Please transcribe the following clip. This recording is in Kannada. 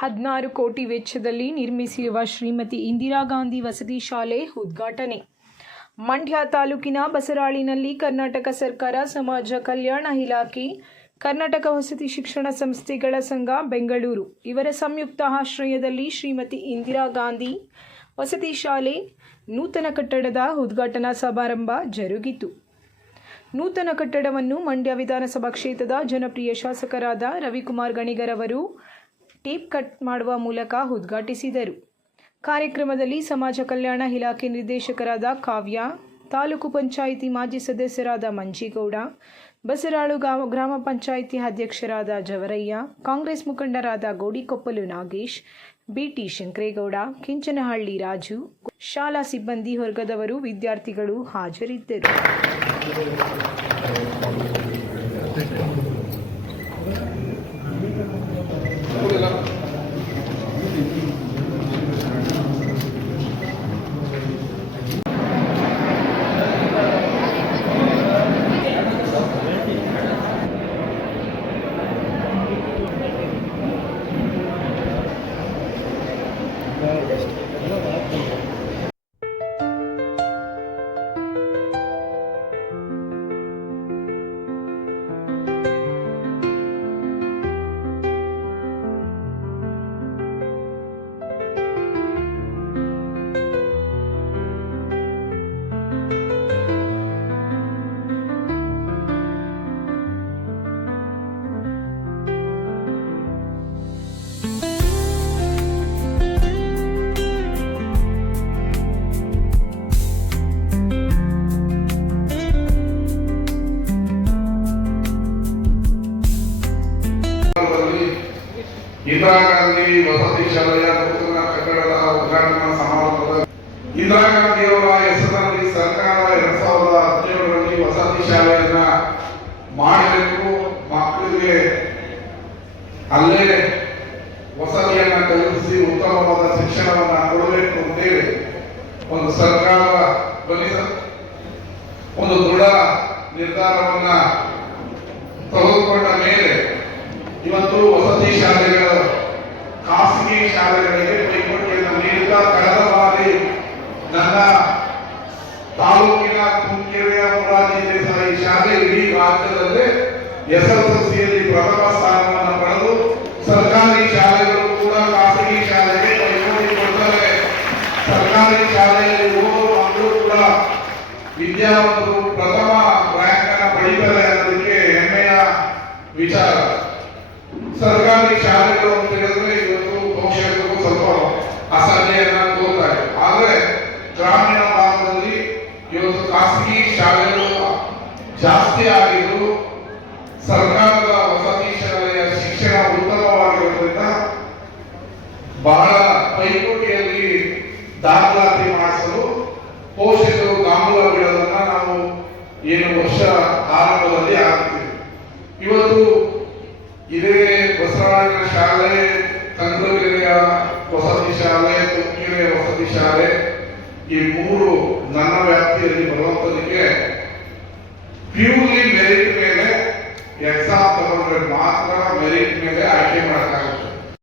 ಹದಿನಾರು ಕೋಟಿ ವೆಚ್ಚದಲ್ಲಿ ನಿರ್ಮಿಸಿರುವ ಶ್ರೀಮತಿ ಇಂದಿರಾ ಗಾಂಧಿ ವಸತಿ ಶಾಲೆ ಉದ್ಘಾಟನೆ. ಮಂಡ್ಯ ತಾಲೂಕಿನ ಬಸರಾಳಿನಲ್ಲಿ ಕರ್ನಾಟಕ ಸರ್ಕಾರ, ಸಮಾಜ ಕಲ್ಯಾಣ ಇಲಾಖೆ, ಕರ್ನಾಟಕ ವಸತಿ ಶಿಕ್ಷಣ ಸಂಸ್ಥೆಗಳ ಸಂಘ, ಬೆಂಗಳೂರು. ಇವರ ಸಂಯುಕ್ತ ಆಶ್ರಯದಲ್ಲಿ ಶ್ರೀಮತಿ ಇಂದಿರಾ ಗಾಂಧಿ ವಸತಿ ಶಾಲೆ ನೂತನ ಕಟ್ಟಡದ ಉದ್ಘಾಟನಾ ಸಮಾರಂಭ ಜರುಗಿತು. ನೂತನ ಕಟ್ಟಡವನ್ನು ಮಂಡ್ಯ ವಿಧಾನಸಭಾ ಕ್ಷೇತ್ರದ ಜನಪ್ರಿಯ ಶಾಸಕರಾದ ರವಿಕುಮಾರ್ ಗಣಿಗರ್ ಅವರು ಟೇಪ್ ಕಟ್ ಮಾಡುವ ಮೂಲಕ ಉದ್ಘಾಟಿಸಿದರು. ಕಾರ್ಯಕ್ರಮದಲ್ಲಿ ಸಮಾಜ ಕಲ್ಯಾಣ ಇಲಾಖೆ ನಿರ್ದೇಶಕರಾದ ಕಾವ್ಯ, ತಾಲೂಕು ಪಂಚಾಯಿತಿ ಮಾಜಿ ಸದಸ್ಯರಾದ ಮಂಜೇಗೌಡ, ಬಸರಾಳು ಗ್ರಾಮ ಪಂಚಾಯಿತಿ ಅಧ್ಯಕ್ಷರಾದ ಜವರಯ್ಯ, ಕಾಂಗ್ರೆಸ್ ಮುಖಂಡರಾದ ಗೋಡಿಕೊಪ್ಪಲು ನಾಗೇಶ್, ಬಿಟಿ ಶಂಕರೇಗೌಡ, ಕಿಂಚನಹಳ್ಳಿ ರಾಜು, ಶಾಲಾ ಸಿಬ್ಬಂದಿ ವರ್ಗದವರು ವಿದ್ಯಾರ್ಥಿಗಳು ಹಾಜರಿದ್ದರು. ಇಂದಿರಾ ಗಾಂಧಿ ವಸತಿ ಶಾಲೆಯ ನೂತನ ಕಟ್ಟಡದ ಉದ್ಘಾಟನಾ ಸಮಾರಂಭದ ಇಂದಿರಾ ಗಾಂಧಿಯವರ ಹೆಸರಿನಲ್ಲಿ ಸರ್ಕಾರ ಎರಡ್ ಸಾವಿರದ ಹದಿನೇಳರಲ್ಲಿ ವಸತಿ ಶಾಲೆಯನ್ನ ಮಾಡಬೇಕು. ಮಕ್ಕಳಿಗೆ ಅಲ್ಲೇ ವಸತಿಯನ್ನ ಕಲ್ಪಿಸಿ ಉತ್ತಮವಾದ ಶಿಕ್ಷಣವನ್ನ ಕೊಡಬೇಕು ಅಂತೇಳಿ ಒಂದು ಸರ್ಕಾರ ಒಂದು ದೃಢ ನಿರ್ಧಾರವನ್ನ ತೆಗೆದುಕೊಂಡ ಮೇಲೆ ಇವತ್ತು ವಸತಿ ಖಾಸಗಿ ಶಾಲೆಗಳಿಗೆ ಪೈಪೋಟಿಯನ್ನು ನೀಡುತ್ತಾ ಕಳೆದ ಬಾರಿ ನನ್ನ ತಾಲೂಕಿನ ಕುಂಕೆರೆಯ ಮುರಾಜಿ ದೇಸಾಯಿ ಶಾಲೆ ಇಡೀ ರಾಜ್ಯದಲ್ಲೇ ಎಸ್ಎಸ್ಎಲ್ಸಿಯಲ್ಲಿ ಪ್ರಥಮ ಸ್ಥಾನವನ್ನು ಪಡೆದು ಸರ್ಕಾರಿ ಶಾಲೆಗಳು ಕೂಡ ಖಾಸಗಿ ಶಾಲೆಗೆ ಪೈಪೋಟಿ ಕೊಡ್ತಾರೆ ಸರ್ಕಾರಿ ಶಾಲೆಯಲ್ಲಿ ಓದುವ ಮಕ್ಕಳು ಕೂಡ ವಿದ್ಯಾವಂತರು ಪ್ರಥಮ ರ್ಯಾಂಕ್ ಅನ್ನು ಪಡೀತಾರೆ ಅನ್ನೋದಕ್ಕೆ ಹೆಮ್ಮೆಯ ವಿಚಾರ. ಸರ್ಕಾರಿ ಶಾಲೆಗಳು ಅಂತ ಗ್ರಾಮೀಣ ಭಾಗದಲ್ಲಿ ಇವತ್ತು ಖಾಸಗಿ ಶಾಲೆಗಳು ಜಾಸ್ತಿ ಆಗಿದ್ದು ಸರ್ಕಾರದ ವಸತಿ ಶಾಲೆಯ ಶಿಕ್ಷಣ ಉತ್ತಮವಾಗಿರೋದ್ರಿಂದ ಬಹಳ ಪೈಪೋಟಿಯಲ್ಲಿ ದಾಖಲಾತಿ ಮಾಡಿಸಲು ಪೋಷಕರು ಗಾಂಬೂಲ ಬಿಡೋದನ್ನ ನಾವು ಏನು ವರ್ಷ ಆರಂಭದಲ್ಲಿ ಆಗ್ತೀವಿ ಇವತ್ತು ಇದೇ ಬಸವರಾಜನ ಶಾಲೆ ತಂತ್ರಗೆರೆಯ ವಸತಿ ಶಾಲೆ, ತುಮಕೆರೆಯ ವಸತಿ ಶಾಲೆ ಈ ಮೂರು ನನ್ನ ವ್ಯಾಪ್ತಿಯಲ್ಲಿ ಬರುವಂತದಕ್ಕೆ ಪ್ಯೂರ್ಲಿ ಮೆರಿಟ್ ಮೇಲೆ ಎಕ್ಸಾಮ್ ತಗೊಂಡ್ರೆ ಮಾತ್ರ ಮೆರಿಟ್ ಮೇಲೆ ಆಯ್ಕೆ ಮಾಡಕ್ಕಾಗುತ್ತೆ